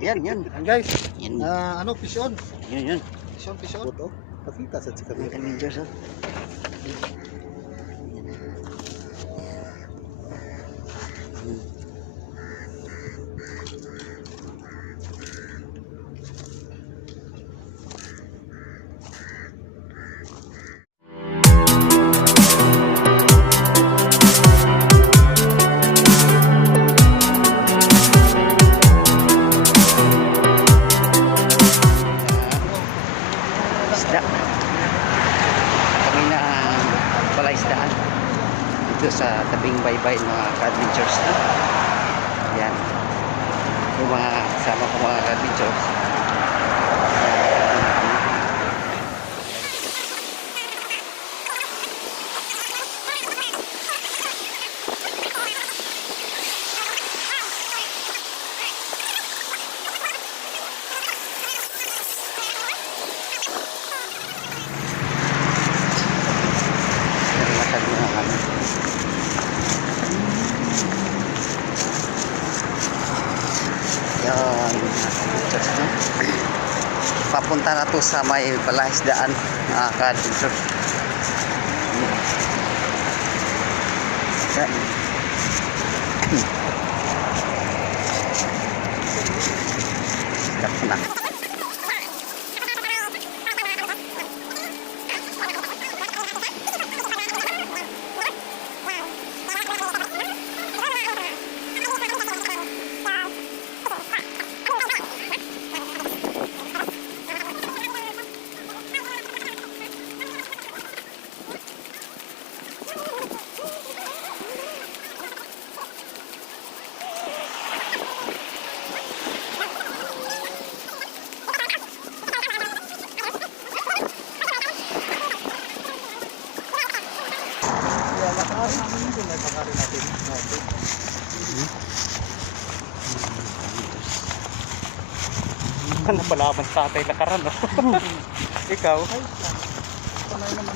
Yan, yan. Yan guys, Yan. ano, pisyon. Yan, yan. Pisyon. Ito, pakita sa Mga kamera. ka-adventures, oh. Isda. Kami na pala isdaan dito sa tabing baybay mga ka-adventures na. Yan. Yung mga kasama ko mga ka-adventures. Yan, papunta na to sa may palaisdaan mga ka-adventure. Yan. Sikat na. Ano balaban sa tatay lakaran, no? Ikaw? Ay, panay naman.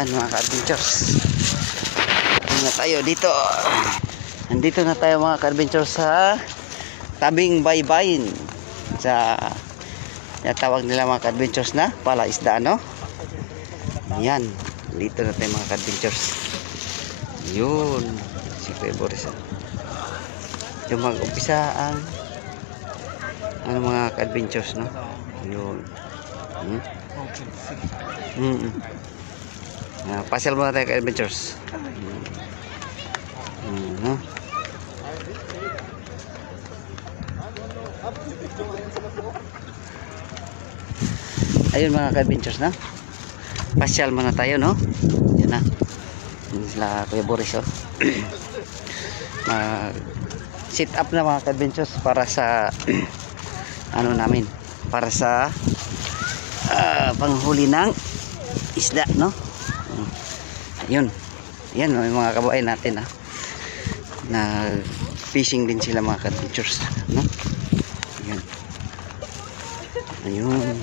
Yan mga ka-adventures. Ano na tayo dito. Nandito na tayo mga ka-adventures sa tabing baybayin. Sa tawag nila mga ka-adventures na palaisdaan, no? Yan. Dito na tayo mga ka-adventures. Yun. Si Kuya Boris. Yung mag-umpisa ang ano mga ka-adventures, no? Yun. Pasyal muna tayo ka-adventures. No? Ayun mga ka-adventures na. Pasyal muna tayo, no? Yan na. Yan sila Kuya Boris, oh. Sit up na mga ka-adventures para sa ano namin, para sa panghuli ng isda, no? Yun. Yan may mga kababayan natin, na fishing din sila mga ka-adventures, no? Yan. Ayun.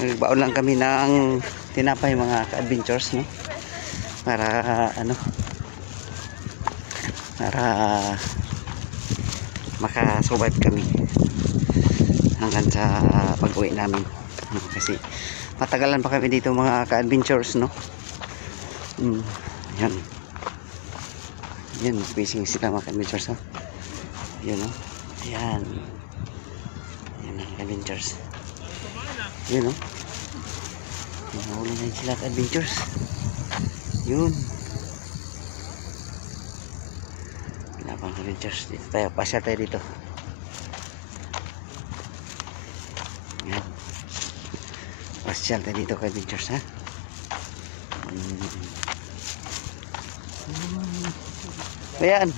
Nagbaon lang kami ng tinapay mga ka-adventures, no? Para ano, para makasurvive kami hanggang sa pag-uwi namin, no? Kasi matagalan pa kami dito mga ka-adventures, no? Yan. Yan, fishing sila mga ka-adventures, no? Yan, no? Yan. Yan mga ka-adventures. Yan, no? Mahuli na sila ka-adventures. Yun. Pinapang ka-adventures. Dito tayo, pasya tayo dito. Yan. Pasyal tayo dito ka-adventures, ha? Ayan.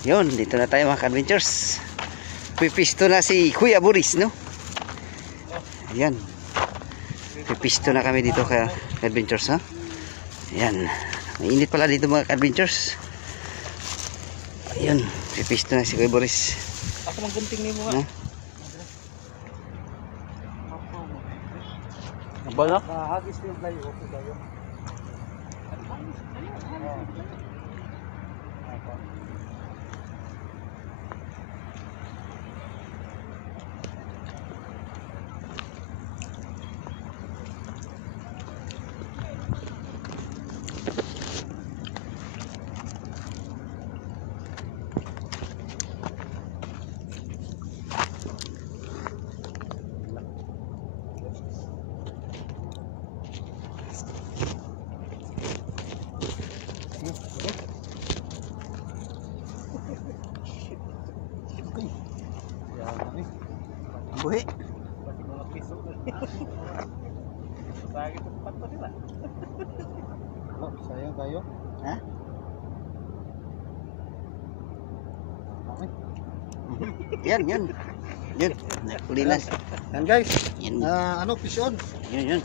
Yun, dito na tayo mga adventures. Pipisto na si Kuya Boris, no? Ayan. Pipisto na kami dito kay adventures, ha? Ayan. Mainit pala dito mga adventures. Ayun, pipisto na si Kuya Boris. Ako mang gunting ni mo nga. Abala? Hagis din tayo. Okay tayo. Buhi. Pati mga piso. Sakit ang pato nila. Sayang tayo. Ha? Yan, yan. Yun, nakulinas. Yan guys. Yan, Ano, pisyon. yun.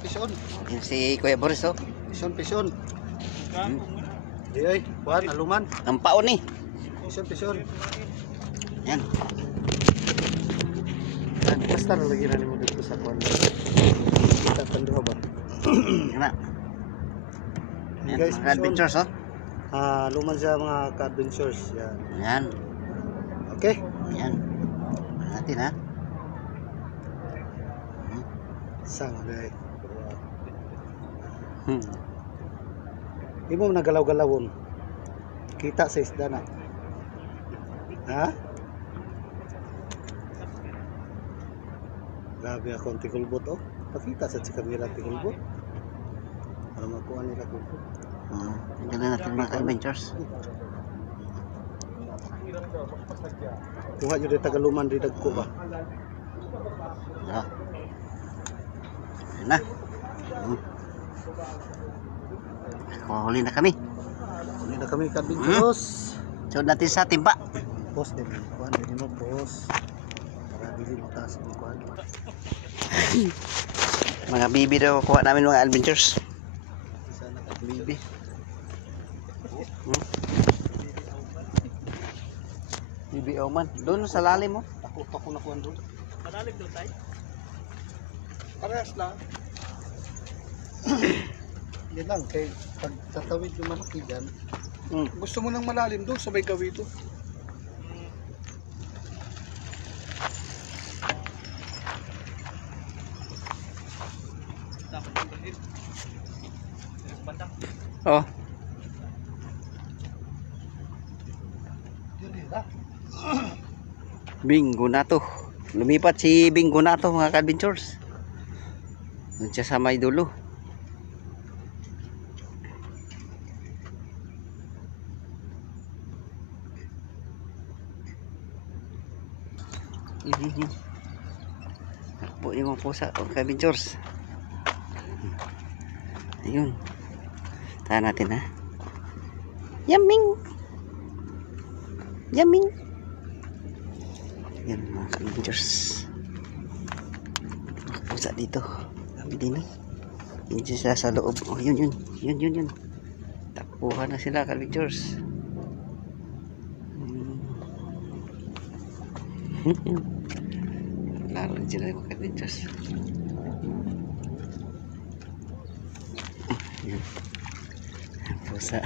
Pisyon. Yan si Kuya Boris, oh. Pisyon. Di ay, kuhan, aluman. Ang paon eh. Pisyon. Yan. Basta nalagyan na mo dito sa kuhan. Kita tanduha ba? Yan na. Yan, Guys, mga adventures, oh. Aluman sa mga ka-adventures. Yan. Yan. Okay. Yan. Natin, ha? Sang guys. Hmm. Di mo nagalaw-galawon. Kita sa isda na. Ha? Grabe ako ang tikulbot, oh. Pakita sa kamera tikulbot. Para makuha nila kulbot. Ang ganda natin mga adventures. Kuha nyo rin tagaluman rin dagko ba? Yan. Yan na. Huli na kami. Hindi na kami ka-adventures. Sunod natin sa timba. Post din. Kuhan din mo, post. Para bili mo taas mo kuhan. Mga bibi daw kuha namin mga adventures. Sana ka-bibi. Bibi Oman. Doon sa lalim mo. Ako na kuhan doon. Malalim doon tayo? Parehas lang. Yan lang, kay pag tatawid yung malaki dyan, gusto mo nang malalim doon, sabay gawin ito. Oh. Bingo na to. Lumipat si Bingo na to mga adventures. Doon siya sa may dulo. Takbo yung mga pusa mga adventures. Ayun. Tahan natin, ha. Yaming. Yan mga adventures. Mga pusa dito. Kami din, eh. Yun sila sa loob. Oh, yun. Takbuhan na sila adventures. Laro din sila mga adventures. Yan. Pusa.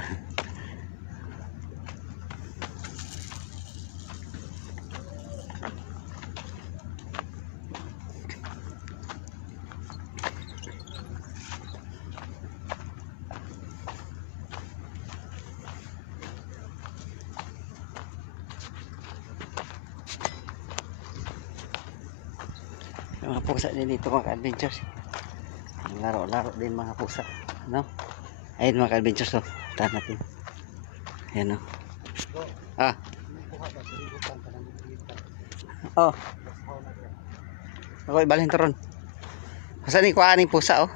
Mga pusa din dito mga adventures. Laro-laro din mga pusa, no? Ayun mga adventures, oh. Tahan natin. Ayan, oh. Oh. Ako ibalhin to ron. Masa ni kuha ni pusa, oh.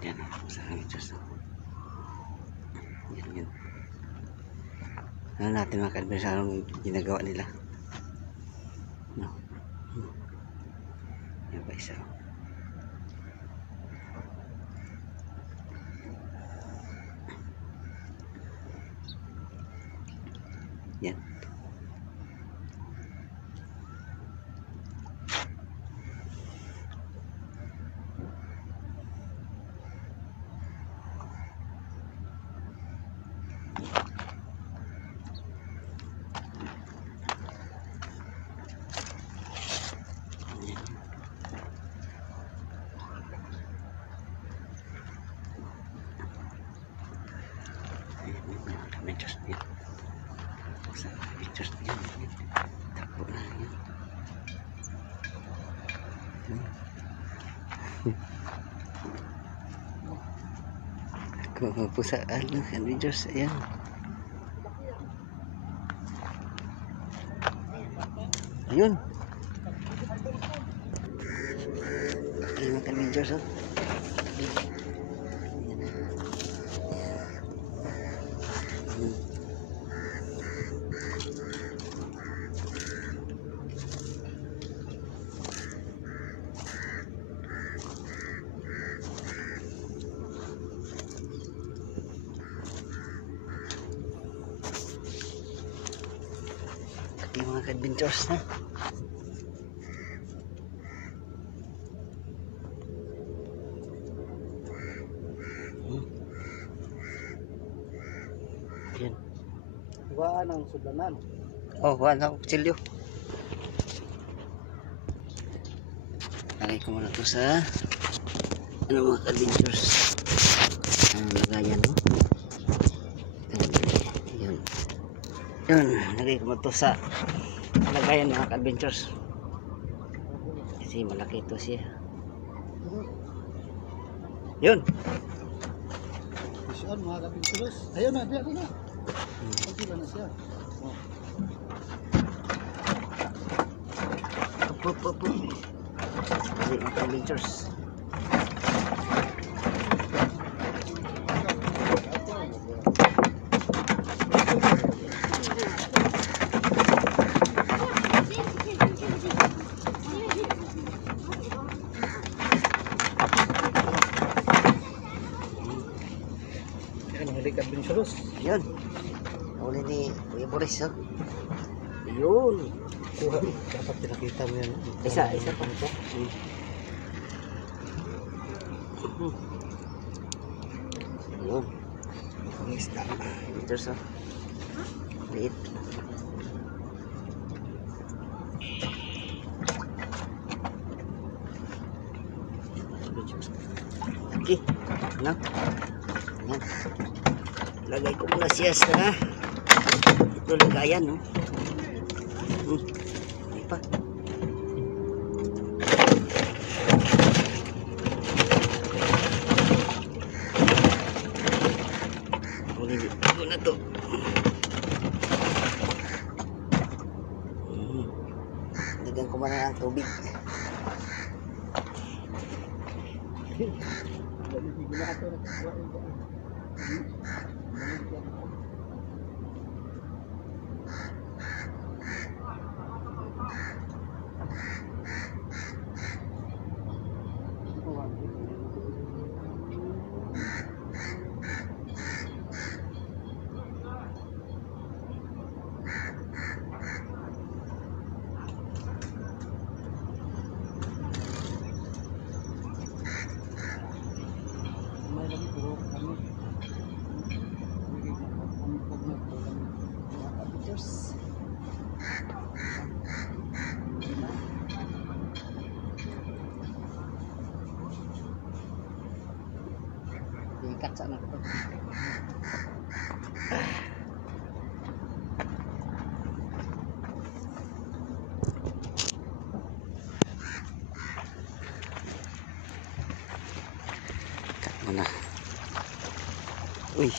Ayan, oh. Pusa adventures, oh. Ayan, Ano natin mga ka-adventures, anong ginagawa nila. No. Yan pa isa. Yan. Adventures yan. Sa adventures yan. Takbo na yan. Pusaan ng adventures. Ayan. Ayun. Ayun mga adventures. Oh. Yung mga adventures na. Yan. Waan ang sudlanan. Oh, wala akong kutsilyo. Lagay ko muna ito sa ano mga adventures. Ang lagayan mo. Yun. Yun, lagay ko muna ito sa lagayan mga adventures. Kasi malaki ito siya. Yun. Isyan mga kapintulos. Ayun na, diyan na. Pagkila na siya. Up. Lagay mga adventures. Yan, huli kapintulos. Yun. Uli ni Kuya Boris. Oh. Yun. Kuha. Dapat pinakita mo yan. Isa pa ito. Yun. Ang isda. Meters oh. Liit. Okay. Ano? Yan. Lagay ko muna siya sa ito lagayan, no? Hindi pa. Ulit ko na to. Lagyan ko muna ng tubig. Ikat sana ko. Ikat muna. Uy.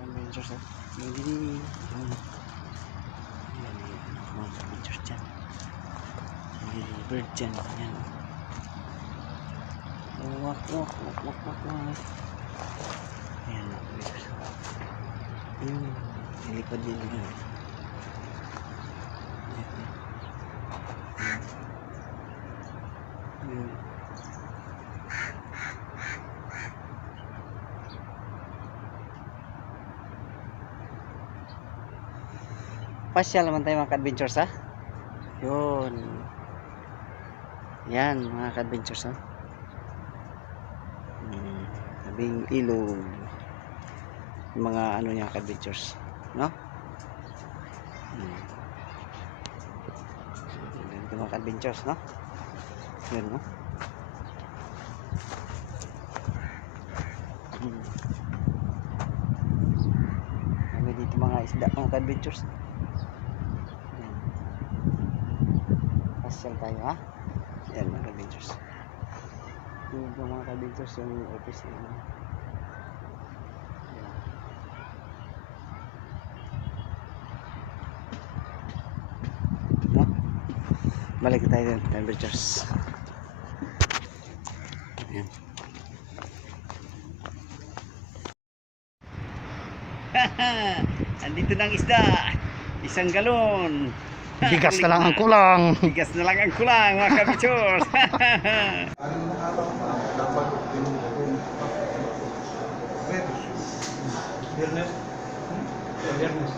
Adventures, eh. Hindi. Mga adventures bird dyan. Yan. Wak, wak, wak, wak, wak, wak. Ayan, mga kabinchers. Nilipad din yan. Pasyal naman tayo mga ka-adventures ha. Yun. Yan mga ka-adventures ha. Tabing ilog. Yung mga ano niya ka-adventures. No? Ito mga ka-adventures no? Yun no? Kami dito mga isda mga ka-adventures. Pasyal tayo ha. Yan mga ka-adventures. Yung mga ka-adventures yung office na yan. No? Balik tayo din ka-adventures. Yan. Andito na ang isda. Isang galon. Bigas na lang ang kulang. Bigas na lang ang kulang mga kabitsors. Viernes. Viernes.